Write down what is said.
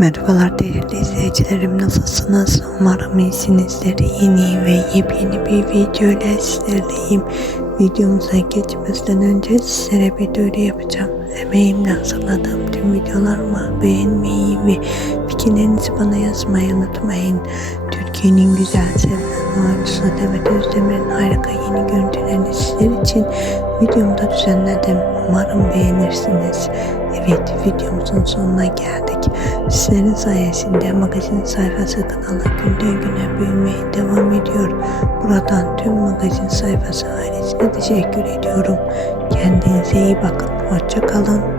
Merhabalar değerli izleyicilerim nasılsınız? Umarım iyisinizdir. Yeni ve yepyeni bir video ile sizlerleyim. Videomuza geçmeden önce sizlere bir duyuru yapacağım. Emeğimle hazırladığım tüm videolarımı beğenmeyi ve fikirlerinizi bana yazmayı unutmayın. Türkiye'nin güzel sevilen oyuncusu Demet Özdemir'in harika yeni görüntülerini sizler için videomda düzenledim. Umarım beğenirsiniz. Evet videomuzun sonuna geldik. Sizlerin sayesinde magazin sayfası kanalı günden güne büyümeye devam ediyor. Buradan tüm magazin sayfası ailesine teşekkür ediyorum. Kendinize iyi bakın. Hoşça kalın.